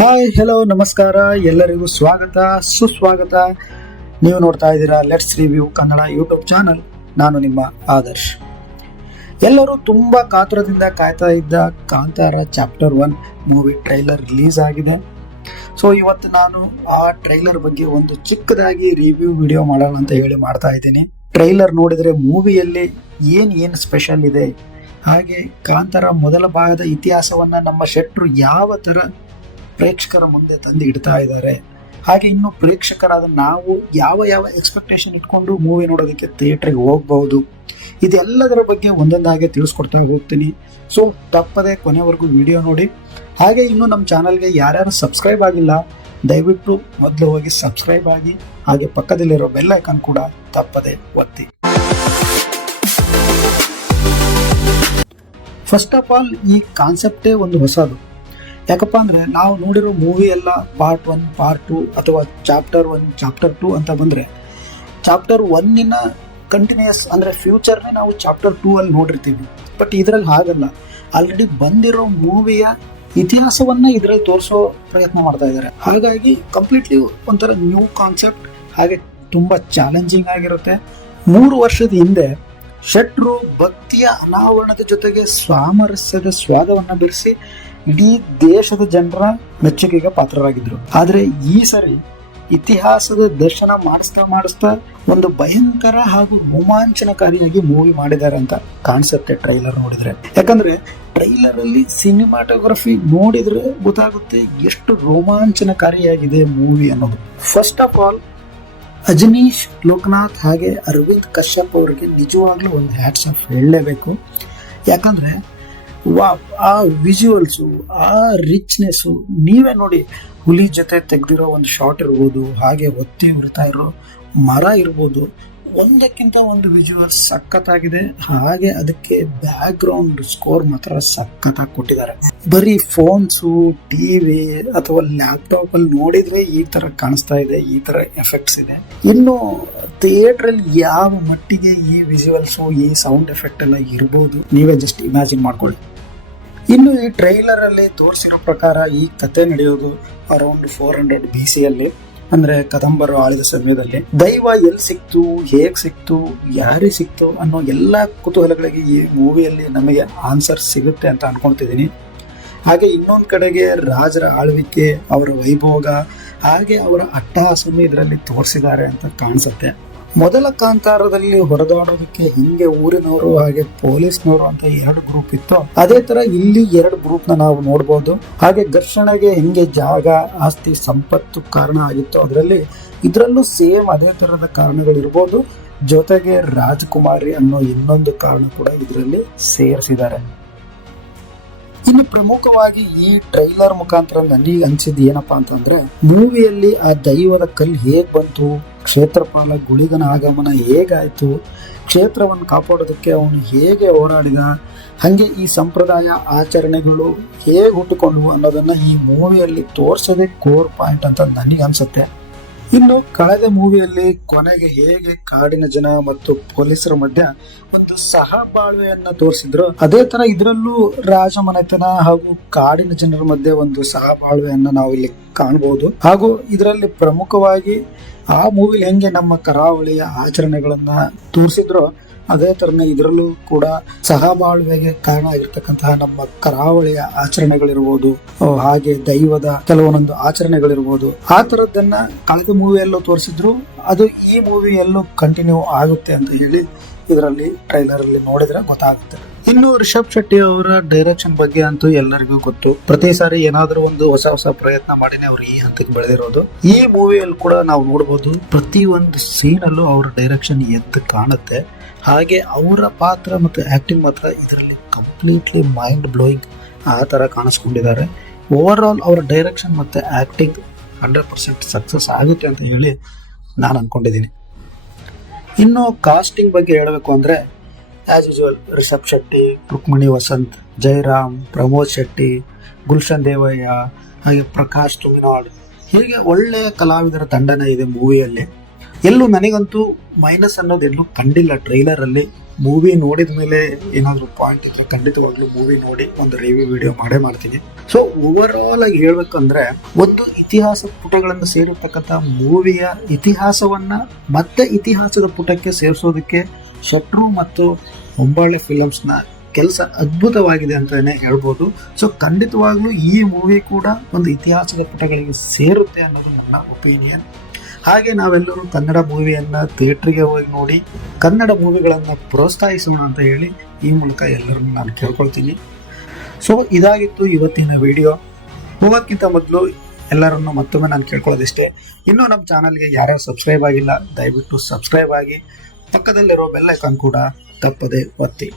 Hi hello ನಮಸ್ಕಾರ, ಎಲ್ಲರಿಗೂ ಸ್ವಾಗತ ಸುಸ್ವಾಗತ. ನೀವು ನೋಡ್ತಾ ಇದ್ದೀರಾ let's review Kannada YouTube channel. ನಾನು ನಿಮ್ಮ ಆದರ್ಶ್. ಎಲ್ಲರೂ ತುಂಬಾ ಕಾತುರದಿಂದ ಕಾಯ್ತಾ ಇದ್ದ Kantara chapter 1 movie trailer release ಆಗಿದೆ. ಸೊ ಇವತ್ತು ನಾನು ಆ ಟ್ರೈಲರ್ ಬಗ್ಗೆ ಒಂದು ಚಿಕ್ಕದಾಗಿ ರಿವ್ಯೂ ವಿಡಿಯೋ ಮಾಡೋಣ ಅಂತ ಹೇಳಿ ಮಾಡ್ತಾ ಇದ್ದೀನಿ. ಟ್ರೈಲರ್ ನೋಡಿದ್ರೆ ಮೂವಿಯಲ್ಲಿ ಏನ್ ಸ್ಪೆಷಲ್ ಇದೆ, ಹಾಗೆ ಕಾಂತಾರ ಮೊದಲ ಭಾಗದ ಇತಿಹಾಸವನ್ನ ನಮ್ಮ ಶೆಟ್ರು ಯಾವ ತರ ಪ್ರೇಕ್ಷಕರ ಮುಂದೆ ತಂದು ಇಡ್ತಾ ಇದ್ದಾರೆ, ಹಾಗೆ ಇನ್ನು ಪ್ರೇಕ್ಷಕರಾದ ನಾವು ಯಾವ ಎಕ್ಸ್ಪೆಕ್ಟೇಷನ್ ಇಟ್ಕೊಂಡು ಮೂವಿ ನೋಡೋದಕ್ಕೆ ಥಿಯೇಟರ್ಗೆ ಹೋಗ್ಬಹುದು, ಇದೆಲ್ಲದರ ಬಗ್ಗೆ ಒಂದೊಂದಾಗಿ ತಿಳಿಸ್ಕೊಡ್ತಾ ಹೋಗ್ತೀನಿ. ಸೊ ತಪ್ಪದೆ ಕೊನೆವರೆಗೂ ವಿಡಿಯೋ ನೋಡಿ. ಹಾಗೆ ಇನ್ನು ನಮ್ಮ ಚಾನಲ್ಗೆ ಯಾರ್ಯಾರು ಸಬ್ಸ್ಕ್ರೈಬ್ ಆಗಿಲ್ಲ, ದಯವಿಟ್ಟು ಮೊದಲು ಹೋಗಿ ಸಬ್ಸ್ಕ್ರೈಬ್ ಆಗಿ, ಹಾಗೆ ಪಕ್ಕದಲ್ಲಿರೋ ಬೆಲ್ ಐಕಾನ್ ಕೂಡ ತಪ್ಪದೆ ಒತ್ತಿ. ಫಸ್ಟ್ ಆಫ್ ಆಲ್ ಈ ಕಾನ್ಸೆಪ್ಟೇ ಒಂದು ಹೊಸದು. ಯಾಕಪ್ಪ ಅಂದ್ರೆ ನಾವು ನೋಡಿರೋ ಮೂವಿ ಎಲ್ಲ ಪಾರ್ಟ್ 1 ಪಾರ್ಟ್ 2 ಅಥವಾ ಚಾಪ್ಟರ್ 1 ಚಾಪ್ಟರ್ 2 ಅಂತ ಬಂದ್ರೆ, ಚಾಪ್ಟರ್ 1 ಕಂಟಿನ್ಯೂಸ್ ಅಂದ್ರೆ ಫ್ಯೂಚರ್ನೇ ನಾವು ಚಾಪ್ಟರ್ 2 ಅಲ್ಲಿ ನೋಡಿರ್ತೀವಿ. ಬಟ್ ಇದರಲ್ಲಿ ಹಾಗಲ್ಲ, ಆಲ್ರೆಡಿ ಬಂದಿರೋ ಮೂವಿಯ ಇತಿಹಾಸವನ್ನ ಇದರಲ್ಲಿ ತೋರಿಸೋ ಪ್ರಯತ್ನ ಮಾಡ್ತಾ ಇದ್ದಾರೆ. ಹಾಗಾಗಿ ಕಂಪ್ಲೀಟ್ಲಿ ಒಂಥರ ನ್ಯೂ ಕಾನ್ಸೆಪ್ಟ್, ಹಾಗೆ ತುಂಬಾ ಚಾಲೆಂಜಿಂಗ್ ಆಗಿರುತ್ತೆ. 3 ವರ್ಷದ ಹಿಂದೆ ಶೆಟ್ರು ಭಕ್ತಿಯ ಅನಾವರಣದ ಜೊತೆಗೆ ಸಾಮರಸ್ಯದ ಸ್ವಾದವನ್ನ ಬೆರೆಸಿ ಇಡೀ ದೇಶದ ಜನರ ಮೆಚ್ಚುಗೆಗೆ ಪಾತ್ರರಾಗಿದ್ರು. ಆದ್ರೆ ಈ ಸರಿ ಇತಿಹಾಸದ ದರ್ಶನ ಮಾಡಿಸ್ತಾ ಒಂದು ಭಯಂಕರ ಹಾಗೂ ರೋಮಾಂಚನಕಾರಿಯಾಗಿ ಮೂವಿ ಮಾಡಿದ್ದಾರೆ ಅಂತ ಕಾಣಿಸುತ್ತೆ ಟ್ರೈಲರ್ ನೋಡಿದ್ರೆ. ಯಾಕಂದ್ರೆ ಟ್ರೈಲರ್ ಅಲ್ಲಿ ಸಿನಿಮಾಟೋಗ್ರಫಿ ನೋಡಿದ್ರೆ ಗೊತ್ತಾಗುತ್ತೆ ಎಷ್ಟು ರೋಮಾಂಚನಕಾರಿಯಾಗಿದೆ ಮೂವಿ ಅನ್ನೋದು. First of all Ajaneesh Loknath ಹಾಗೆ ಅರವಿಂದ್ ಕಶ್ಯಪ್ ಅವರಿಗೆ ನಿಜವಾಗ್ಲೂ ಒಂದು ಹ್ಯಾಟ್ಸ್ ಆಫ್ ಹೇಳಲೇಬೇಕು. ಯಾಕಂದ್ರೆ ಆ ವಿಜುವಲ್ಸು, ಆ ರಿಚ್ನೆಸ್ಸು, ನೀವೇ ನೋಡಿ, ಹುಲಿ ಜೊತೆ ತೆಗೆದಿರೋ ಒಂದು ಶಾಟ್ ಇರ್ಬೋದು, ಹಾಗೆ ಒತ್ತಿ ಉರಿತಾ ಇರೋ ಮರ ಇರ್ಬೋದು, ಒಂದಕ್ಕಿಂತ ಒಂದು ವಿಜುವಲ್ ಸಖತ್ತಾಗಿದೆ. ಹಾಗೆ ಅದಕ್ಕೆ ಬ್ಯಾಕ್ ಗ್ರೌಂಡ್ ಸ್ಕೋರ್ ಮಾತ್ರ ಸಖತ್ತಾಗಿ ಕೊಟ್ಟಿದ್ದಾರೆ. ಬರೀ ಫೋನ್ಸು, ಟಿವಿ ಅಥವಾ ಲ್ಯಾಪ್ಟಾಪ್ ಅಲ್ಲಿ ನೋಡಿದ್ರೆ ಈ ತರ ಕಾಣಿಸ್ತಾ ಇದೆ, ಈ ತರ ಎಫೆಕ್ಟ್ಸ್ ಇದೆ. ಇನ್ನು ಥಿಯೇಟರ್ ಅಲ್ಲಿ ಯಾವ ಮಟ್ಟಿಗೆ ಈ ವಿಜುವಲ್ಸು, ಈ ಸೌಂಡ್ ಎಫೆಕ್ಟ್ ಎಲ್ಲ ಇರ್ಬೋದು, ನೀವೇ ಜಸ್ಟ್ ಇಮ್ಯಾಜಿನ್ ಮಾಡ್ಕೊಳ್ಳಿ. ಇನ್ನು ಈ ಟ್ರೈಲರ್ ಅಲ್ಲಿ ತೋರಿಸಿರೋ ಪ್ರಕಾರ ಈ ಕತೆ ನಡೆಯೋದು ಅರೌಂಡ್ 400 BC ಅಲ್ಲಿ, ಅಂದ್ರೆ ಕದಂಬರು ಆಳಿದ ಸಮಯದಲ್ಲಿ. ದೈವ ಎಲ್ಲಿ ಸಿಕ್ತು, ಹೇಗ್ ಸಿಕ್ತು, ಯಾರಿಗೆ ಸಿಕ್ತು ಅನ್ನೋ ಎಲ್ಲಾ ಕುತೂಹಲಗಳಿಗೆ ಈ ಮೂವಿಯಲ್ಲಿ ನಮಗೆ ಆನ್ಸರ್ ಸಿಗುತ್ತೆ ಅಂತ ಅನ್ಕೊಳ್ತಿದ್ದೀನಿ. ಹಾಗೆ ಇನ್ನೊಂದ್ ಕಡೆಗೆ ರಾಜರ ಆಳ್ವಿಕೆ, ಅವರ ವೈಭೋಗ, ಹಾಗೆ ಅವರ ಅಟ್ಟಹಾಸವನ್ನು ಇದರಲ್ಲಿ ತೋರಿಸಿದ್ದಾರೆ ಅಂತ ಕಾಣಿಸುತ್ತೆ. ಮೊದಲ ಕಾಂತಾರದಲ್ಲಿ ಹೊರದಾಡೋದಕ್ಕೆ ಹಿಂಗೆ ಊರಿನವರು ಹಾಗೆ ಪೊಲೀಸ್ನವರು ಅಂತ 2 ಗ್ರೂಪ್ ಇತ್ತು, ಅದೇ ತರ ಇಲ್ಲಿ 2 ಗ್ರೂಪ್ ನ ನಾವು ನೋಡಬಹುದು. ಹಾಗೆ ಘರ್ಷಣೆಗೆ ಹೆಂಗೆ ಜಾಗ, ಆಸ್ತಿ, ಸಂಪತ್ತು ಕಾರಣ ಆಗಿತ್ತು, ಇದರಲ್ಲೂ ಸೇಮ್ ಅದೇ ತರದ ಕಾರಣಗಳಿರ್ಬೋದು. ಜೊತೆಗೆ ರಾಜಕುಮಾರಿ ಅನ್ನೋ ಇನ್ನೊಂದು ಕಾರಣ ಕೂಡ ಇದರಲ್ಲಿ ಸೇರಿಸಿದ್ದಾರೆ. ಇನ್ನು ಪ್ರಮುಖವಾಗಿ ಈ ಟ್ರೈಲರ್ ಮುಖಾಂತರ ನನಗೆ ಅನ್ಸಿದ್ದು ಏನಪ್ಪಾ ಅಂತಂದ್ರೆ, ಮೂವಿಯಲ್ಲಿ ಆ ದೈವದ ಕಲ್ಲು ಹೇಗ್ ಬಂತು, ಕ್ಷೇತ್ರಪಾಲ ಗುಳಿಗನ ಆಗಮನ ಹೇಗಾಯ್ತು, ಕ್ಷೇತ್ರವನ್ನು ಕಾಪಾಡೋದಕ್ಕೆ ಅವನು ಹೇಗೆ ಹೋರಾಡಿದ, ಹಂಗೆ ಈ ಸಂಪ್ರದಾಯ ಆಚರಣೆಗಳು ಹೇಗೆ ಹುಟ್ಟುಕೊಂಡ್ವು ಅನ್ನೋದನ್ನ ಈ ಮೂವಿಯಲ್ಲಿ ತೋರ್ಸೋದೇ ಕೋರ್ ಪಾಯಿಂಟ್ ಅಂತ ನನಗೆ ಅನ್ಸುತ್ತೆ. ಇನ್ನು ಕಳೆದ ಮೂವಿಯಲ್ಲಿ ಕೊನೆಗೆ ಹೇಗೆ ಕಾಡಿನ ಜನ ಮತ್ತು ಪೊಲೀಸರ ಮಧ್ಯ ಒಂದು ಸಹಬಾಳ್ವೆಯನ್ನ ತೋರಿಸಿದ್ರು, ಅದೇ ತರ ಇದರಲ್ಲೂ ರಾಜಮನೆತನ ಹಾಗೂ ಕಾಡಿನ ಜನರ ಮಧ್ಯೆ ಒಂದು ಸಹಬಾಳ್ವೆಯನ್ನ ನಾವು ಇಲ್ಲಿ ಕಾಣಬಹುದು. ಹಾಗೂ ಇದರಲ್ಲಿ ಪ್ರಮುಖವಾಗಿ ಆ ಮೂವಿಲಿ ಹೆಂಗೆ ನಮ್ಮ ಕರಾವಳಿಯ ಆಚರಣೆಗಳನ್ನ ತೋರಿಸಿದ್ರು, ಅದೇ ತರನೇ ಇದರಲ್ಲೂ ಕೂಡ ಸಹಬಾಳ್ವೆಗೆ ಕಾರಣ ಆಗಿರ್ತಕ್ಕಂತಹ ನಮ್ಮ ಕರಾವಳಿಯ ಆಚರಣೆಗಳಿರ್ಬೋದು, ಹಾಗೆ ದೈವದ ಕೆಲವೊಂದೊಂದು ಆಚರಣೆಗಳಿರ್ಬೋದು, ಆ ತರದ್ದನ್ನ ಕಳೆದ ಮೂವಿಯಲ್ಲೂ ತೋರಿಸಿದ್ರು, ಅದು ಈ ಮೂವಿಯಲ್ಲೂ ಕಂಟಿನ್ಯೂ ಆಗುತ್ತೆ ಅಂತ ಹೇಳಿ ಇದರಲ್ಲಿ ಟ್ರೈಲರ್ ಅಲ್ಲಿ ನೋಡಿದ್ರೆ ಗೊತ್ತಾಗುತ್ತೆ. ಇನ್ನು ರಿಷಬ್ ಶೆಟ್ಟಿ ಅವರ ಡೈರೆಕ್ಷನ್ ಬಗ್ಗೆ ಅಂತೂ ಎಲ್ಲರಿಗೂ ಗೊತ್ತು. ಪ್ರತಿ ಸಾರಿ ಏನಾದ್ರೂ ಒಂದು ಹೊಸ ಪ್ರಯತ್ನ ಮಾಡಿನೇ ಅವ್ರು ಈ ಹಂತಕ್ಕೆ ಬೆಳೆದಿರೋದು. ಈ ಮೂವಿಯಲ್ಲಿ ಕೂಡ ನಾವು ನೋಡಬಹುದು, ಪ್ರತಿ ಒಂದು ಸೀನ್ ಅಲ್ಲೂ ಅವರ ಡೈರೆಕ್ಷನ್ ಎದ್ದು ಕಾಣುತ್ತೆ. ಹಾಗೆ ಅವರ ಪಾತ್ರ ಮತ್ತು ಆಕ್ಟಿಂಗ್ ಮಾತ್ರ ಇದರಲ್ಲಿ ಕಂಪ್ಲೀಟ್ಲಿ ಮೈಂಡ್ ಬ್ಲೋಯಿಂಗ್ ಆ ತರ ಕಾಣಿಸ್ಕೊಂಡಿದ್ದಾರೆ. ಓವರ್ ಆಲ್ ಅವರ ಡೈರೆಕ್ಷನ್ ಮತ್ತೆ ಆಕ್ಟಿಂಗ್ 100% ಸಕ್ಸಸ್ ಆಗುತ್ತೆ ಅಂತ ಹೇಳಿ ನಾನು ಅನ್ಕೊಂಡಿದ್ದೀನಿ. ಇನ್ನು ಕಾಸ್ಟಿಂಗ್ ಬಗ್ಗೆ ಹೇಳಬೇಕು ಅಂದ್ರೆ, ಆಸ್ ಯೂಶುವಲ್ ರಿಷಬ್ ಶೆಟ್ಟಿ, ರುಕ್ಮಿಣಿ ವಸಂತ್, ಜಯರಾಮ್, ಪ್ರಮೋದ್ ಶೆಟ್ಟಿ, ಗುಲ್ಶನ್ ದೇವಯ್ಯ, ಹಾಗೆ ಪ್ರಕಾಶ್ ತುಮಿನಾಡ್, ಹೀಗೆ ಒಳ್ಳೆಯ ಕಲಾವಿದರ ತಂಡನೇ ಇದೆ ಮೂವಿಯಲ್ಲಿ. ಎಲ್ಲೂ ನನಗಂತೂ ಮೈನಸ್ ಅನ್ನೋದು ಎಲ್ಲೂ ಕಂಡಿಲ್ಲ ಟ್ರೈಲರ್ ಅಲ್ಲಿ. ಮೂವಿ ನೋಡಿದ ಮೇಲೆ ಏನಾದರೂ ಪಾಯಿಂಟ್ ಇದ್ರೆ ಖಂಡಿತವಾಗ್ಲೂ ಮೂವಿ ನೋಡಿ ಒಂದು ರಿವ್ಯೂ ವಿಡಿಯೋ ಮಾಡೇ ಮಾಡ್ತೀನಿ. ಸೊ ಓವರ್ ಆಲ್ ಆಗಿ ಹೇಳ್ಬೇಕಂದ್ರೆ ಒಂದು ಇತಿಹಾಸ ಪುಟಗಳನ್ನು ಸೇರಿರ್ತಕ್ಕಂಥ ಮೂವಿಯ ಇತಿಹಾಸವನ್ನ ಮತ್ತೆ ಇತಿಹಾಸದ ಪುಟಕ್ಕೆ ಸೇರಿಸೋದಕ್ಕೆ ಶೆಟ್ರು ಮತ್ತು ಹೊಂಬಾಳೆ ಫಿಲಮ್ಸ್ನ ಕೆಲಸ ಅದ್ಭುತವಾಗಿದೆ ಅಂತಾನೆ ಹೇಳ್ಬೋದು. ಸೊ ಖಂಡಿತವಾಗ್ಲೂ ಈ ಮೂವಿ ಕೂಡ ಒಂದು ಇತಿಹಾಸದ ಪುಟಗಳಿಗೆ ಸೇರುತ್ತೆ ಅನ್ನೋದು ನನ್ನ ಒಪಿನಿಯನ್. ಹಾಗೆ ನಾವೆಲ್ಲರೂ ಕನ್ನಡ ಮೂವಿಯನ್ನು ಥಿಯೇಟ್ರಿಗೆ ಹೋಗಿ ನೋಡಿ ಕನ್ನಡ ಮೂವಿಗಳನ್ನು ಪ್ರೋತ್ಸಾಹಿಸೋಣ ಅಂತ ಹೇಳಿ ಈ ಮೂಲಕ ಎಲ್ಲರನ್ನು ನಾನು ಕೇಳ್ಕೊಳ್ತೀನಿ. ಸೊ ಇದಾಗಿತ್ತು ಇವತ್ತಿನ ವಿಡಿಯೋ. ಹೋಗೋಕ್ಕಿಂತ ಮೊದಲು ಎಲ್ಲರನ್ನು ಮತ್ತೊಮ್ಮೆ ನಾನು ಕೇಳ್ಕೊಳ್ಳೋದಿಷ್ಟೇ, ಇನ್ನೂ ನಮ್ಮ ಚಾನಲ್ಗೆ ಯಾರು ಸಬ್ಸ್ಕ್ರೈಬ್ ಆಗಿಲ್ಲ ದಯವಿಟ್ಟು ಸಬ್ಸ್ಕ್ರೈಬ್ ಆಗಿ, ಪಕ್ಕದಲ್ಲಿರೋ ಬೆಲ್ ಐಕಾನ್ ಕೂಡ ತಪ್ಪದೆ ಒತ್ತಿ.